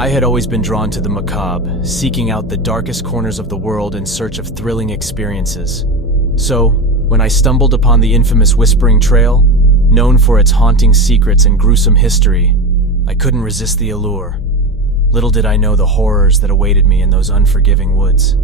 I had always been drawn to the macabre, seeking out the darkest corners of the world in search of thrilling experiences. So, when I stumbled upon the infamous Whispering Trail, known for its haunting secrets and gruesome history, I couldn't resist the allure. Little did I know the horrors that awaited me in those unforgiving woods.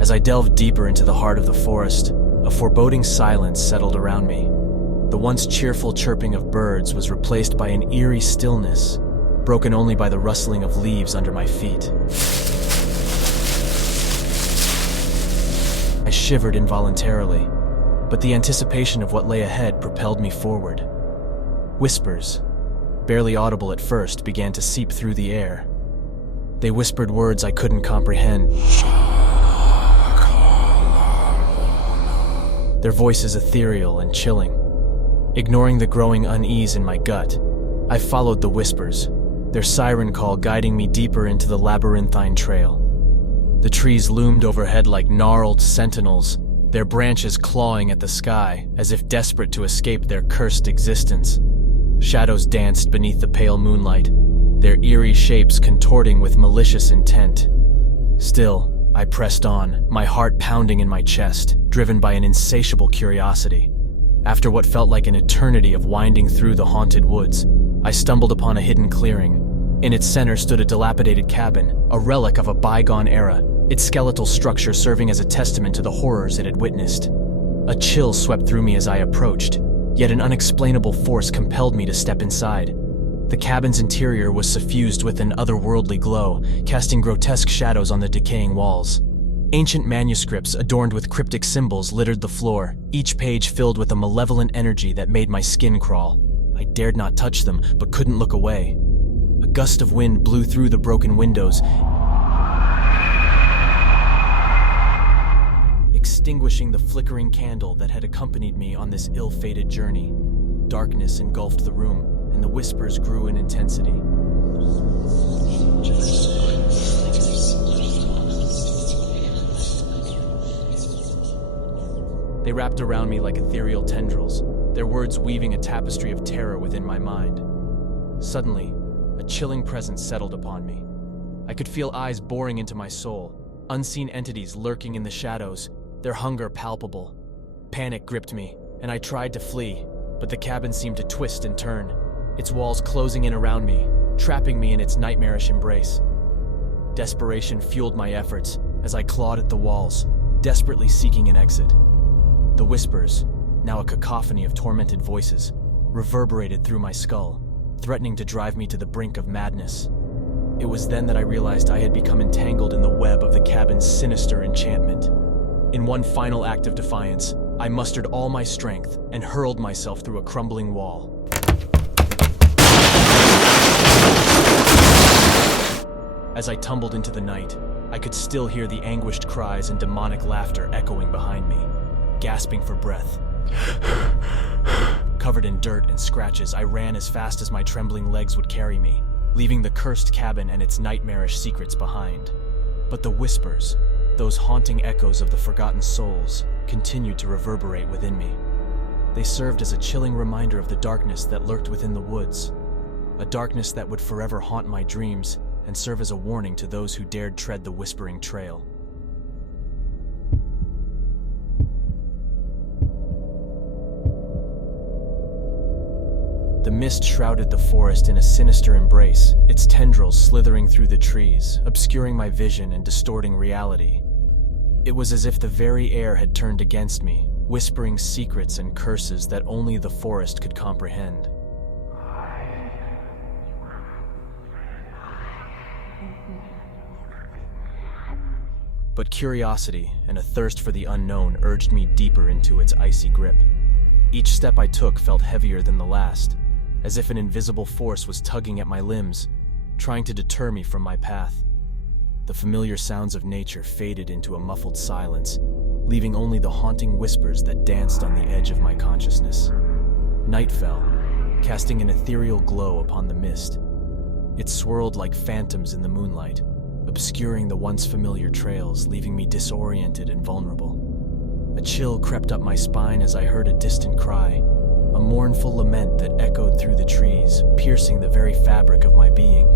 As I delved deeper into the heart of the forest, a foreboding silence settled around me. The once cheerful chirping of birds was replaced by an eerie stillness, broken only by the rustling of leaves under my feet. I shivered involuntarily, but the anticipation of what lay ahead propelled me forward. Whispers, barely audible at first, began to seep through the air. They whispered words I couldn't comprehend. Their voices ethereal and chilling. Ignoring the growing unease in my gut, I followed the whispers, their siren call guiding me deeper into the labyrinthine trail. The trees loomed overhead like gnarled sentinels, their branches clawing at the sky as if desperate to escape their cursed existence. Shadows danced beneath the pale moonlight, their eerie shapes contorting with malicious intent. Still, I pressed on, my heart pounding in my chest, driven by an insatiable curiosity. After what felt like an eternity of winding through the haunted woods, I stumbled upon a hidden clearing. In its center stood a dilapidated cabin, a relic of a bygone era, its skeletal structure serving as a testament to the horrors it had witnessed. A chill swept through me as I approached, yet an unexplainable force compelled me to step inside. The cabin's interior was suffused with an otherworldly glow, casting grotesque shadows on the decaying walls. Ancient manuscripts adorned with cryptic symbols littered the floor, each page filled with a malevolent energy that made my skin crawl. I dared not touch them, but couldn't look away. A gust of wind blew through the broken windows, extinguishing the flickering candle that had accompanied me on this ill-fated journey. Darkness engulfed the room, and the whispers grew in intensity. They wrapped around me like ethereal tendrils, their words weaving a tapestry of terror within my mind. Suddenly, a chilling presence settled upon me. I could feel eyes boring into my soul, unseen entities lurking in the shadows, their hunger palpable. Panic gripped me, and I tried to flee, but the cabin seemed to twist and turn, its walls closing in around me, trapping me in its nightmarish embrace. Desperation fueled my efforts as I clawed at the walls, desperately seeking an exit. The whispers, now a cacophony of tormented voices, reverberated through my skull, threatening to drive me to the brink of madness. It was then that I realized I had become entangled in the web of the cabin's sinister enchantment. In one final act of defiance, I mustered all my strength and hurled myself through a crumbling wall. As I tumbled into the night, I could still hear the anguished cries and demonic laughter echoing behind me. Gasping for breath. Covered in dirt and scratches, I ran as fast as my trembling legs would carry me, leaving the cursed cabin and its nightmarish secrets behind. But the whispers, those haunting echoes of the forgotten souls, continued to reverberate within me. They served as a chilling reminder of the darkness that lurked within the woods, a darkness that would forever haunt my dreams and serve as a warning to those who dared tread the Whispering Trail. The mist shrouded the forest in a sinister embrace, its tendrils slithering through the trees, obscuring my vision and distorting reality. It was as if the very air had turned against me, whispering secrets and curses that only the forest could comprehend. But curiosity and a thirst for the unknown urged me deeper into its icy grip. Each step I took felt heavier than the last, as if an invisible force was tugging at my limbs, trying to deter me from my path. The familiar sounds of nature faded into a muffled silence, leaving only the haunting whispers that danced on the edge of my consciousness. Night fell, casting an ethereal glow upon the mist. It swirled like phantoms in the moonlight, obscuring the once familiar trails, leaving me disoriented and vulnerable. A chill crept up my spine as I heard a distant cry, a mournful lament that echoed through the trees, piercing the very fabric of my being.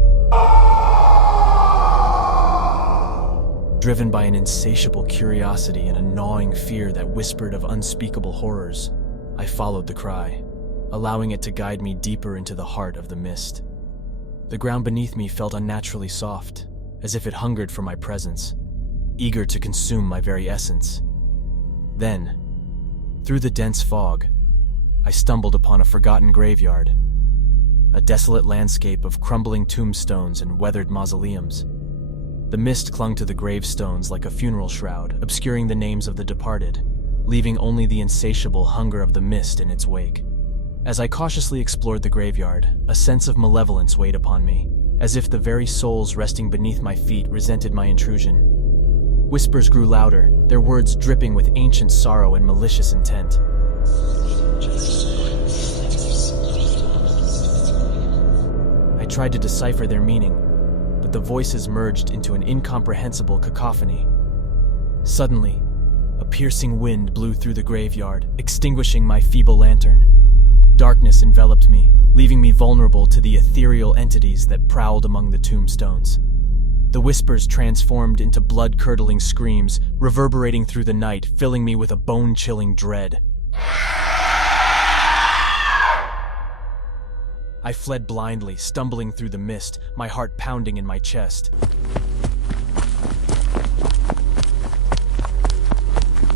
Driven by an insatiable curiosity and a gnawing fear that whispered of unspeakable horrors, I followed the cry, allowing it to guide me deeper into the heart of the mist. The ground beneath me felt unnaturally soft, as if it hungered for my presence, eager to consume my very essence. Then, through the dense fog, I stumbled upon a forgotten graveyard, a desolate landscape of crumbling tombstones and weathered mausoleums. The mist clung to the gravestones like a funeral shroud, obscuring the names of the departed, leaving only the insatiable hunger of the mist in its wake. As I cautiously explored the graveyard, a sense of malevolence weighed upon me, as if the very souls resting beneath my feet resented my intrusion. Whispers grew louder, their words dripping with ancient sorrow and malicious intent. I tried to decipher their meaning, but the voices merged into an incomprehensible cacophony. Suddenly, a piercing wind blew through the graveyard, extinguishing my feeble lantern. Darkness enveloped me, leaving me vulnerable to the ethereal entities that prowled among the tombstones. The whispers transformed into blood-curdling screams, reverberating through the night, filling me with a bone-chilling dread. I fled blindly, stumbling through the mist, my heart pounding in my chest.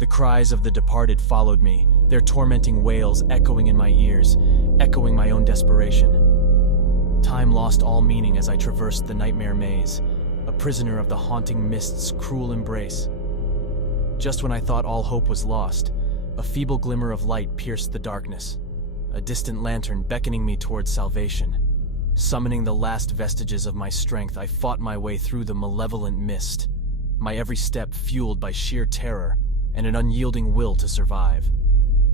The cries of the departed followed me, their tormenting wails echoing in my ears, echoing my own desperation. Time lost all meaning as I traversed the nightmare maze, a prisoner of the haunting mist's cruel embrace. Just when I thought all hope was lost, a feeble glimmer of light pierced the darkness, a distant lantern beckoning me towards salvation. Summoning the last vestiges of my strength, I fought my way through the malevolent mist, my every step fueled by sheer terror and an unyielding will to survive.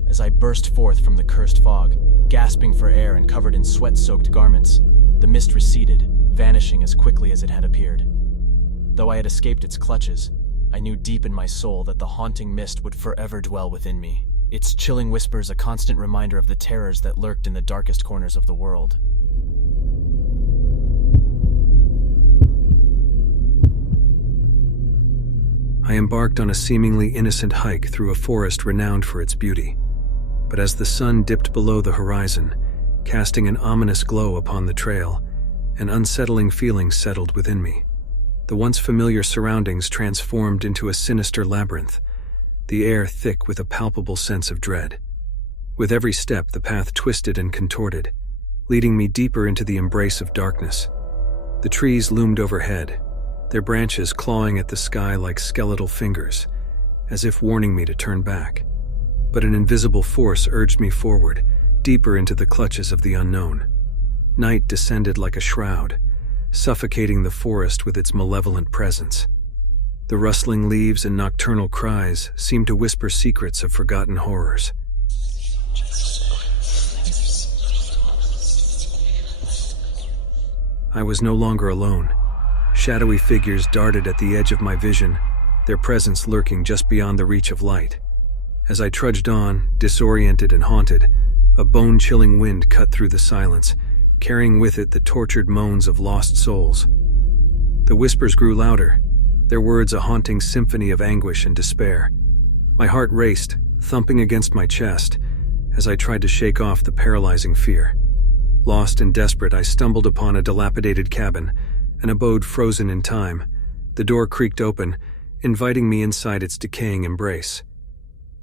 As I burst forth from the cursed fog, gasping for air and covered in sweat-soaked garments, the mist receded, vanishing as quickly as it had appeared. Though I had escaped its clutches, I knew deep in my soul that the haunting mist would forever dwell within me, its chilling whispers a constant reminder of the terrors that lurked in the darkest corners of the world. I embarked on a seemingly innocent hike through a forest renowned for its beauty. But as the sun dipped below the horizon, casting an ominous glow upon the trail, an unsettling feeling settled within me. The once familiar surroundings transformed into a sinister labyrinth, the air thick with a palpable sense of dread. With every step, the path twisted and contorted, leading me deeper into the embrace of darkness. The trees loomed overhead, their branches clawing at the sky like skeletal fingers, as if warning me to turn back. But an invisible force urged me forward, deeper into the clutches of the unknown. Night descended like a shroud, suffocating the forest with its malevolent presence. The rustling leaves and nocturnal cries seemed to whisper secrets of forgotten horrors. I was no longer alone. Shadowy figures darted at the edge of my vision, their presence lurking just beyond the reach of light. As I trudged on, disoriented and haunted, a bone-chilling wind cut through the silence, carrying with it the tortured moans of lost souls. The whispers grew louder, their words a haunting symphony of anguish and despair. My heart raced, thumping against my chest, as I tried to shake off the paralyzing fear. Lost and desperate, I stumbled upon a dilapidated cabin, an abode frozen in time. The door creaked open, inviting me inside its decaying embrace.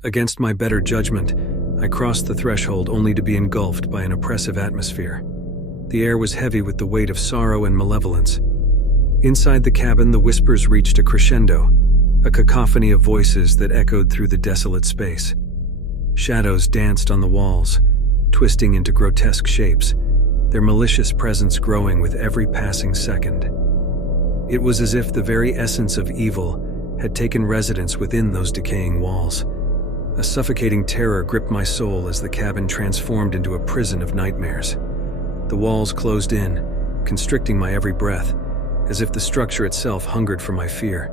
Against my better judgment, I crossed the threshold only to be engulfed by an oppressive atmosphere. The air was heavy with the weight of sorrow and malevolence. Inside the cabin, the whispers reached a crescendo, a cacophony of voices that echoed through the desolate space. Shadows danced on the walls, twisting into grotesque shapes, their malicious presence growing with every passing second. It was as if the very essence of evil had taken residence within those decaying walls. A suffocating terror gripped my soul as the cabin transformed into a prison of nightmares. The walls closed in, constricting my every breath, as if the structure itself hungered for my fear.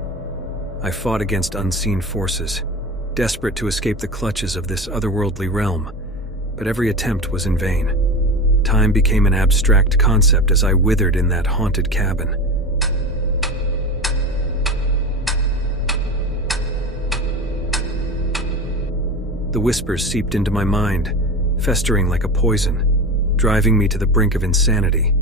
I fought against unseen forces, desperate to escape the clutches of this otherworldly realm, but every attempt was in vain. Time became an abstract concept as I withered in that haunted cabin. The whispers seeped into my mind, festering like a poison, driving me to the brink of insanity.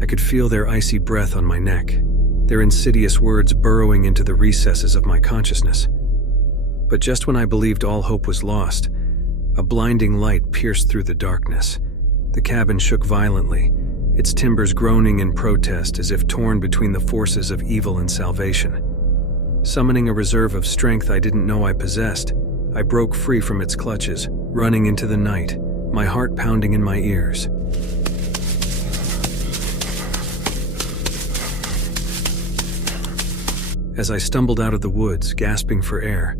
I could feel their icy breath on my neck, their insidious words burrowing into the recesses of my consciousness. But just when I believed all hope was lost, a blinding light pierced through the darkness. The cabin shook violently, its timbers groaning in protest as if torn between the forces of evil and salvation. Summoning a reserve of strength I didn't know I possessed, I broke free from its clutches, running into the night, my heart pounding in my ears. As I stumbled out of the woods, gasping for air,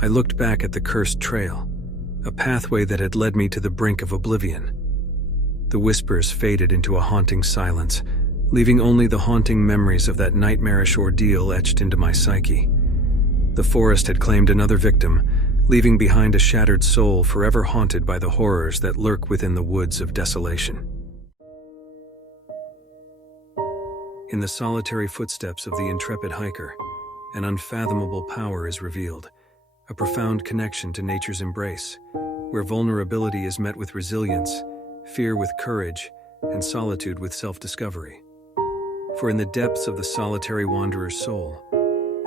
I looked back at the cursed trail, a pathway that had led me to the brink of oblivion. The whispers faded into a haunting silence, leaving only the haunting memories of that nightmarish ordeal etched into my psyche. The forest had claimed another victim, leaving behind a shattered soul forever haunted by the horrors that lurk within the woods of desolation. In the solitary footsteps of the intrepid hiker, an unfathomable power is revealed, a profound connection to nature's embrace, where vulnerability is met with resilience, fear with courage, and solitude with self-discovery. For in the depths of the solitary wanderer's soul,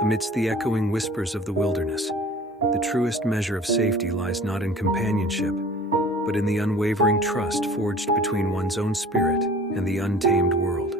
amidst the echoing whispers of the wilderness, the truest measure of safety lies not in companionship, but in the unwavering trust forged between one's own spirit and the untamed world.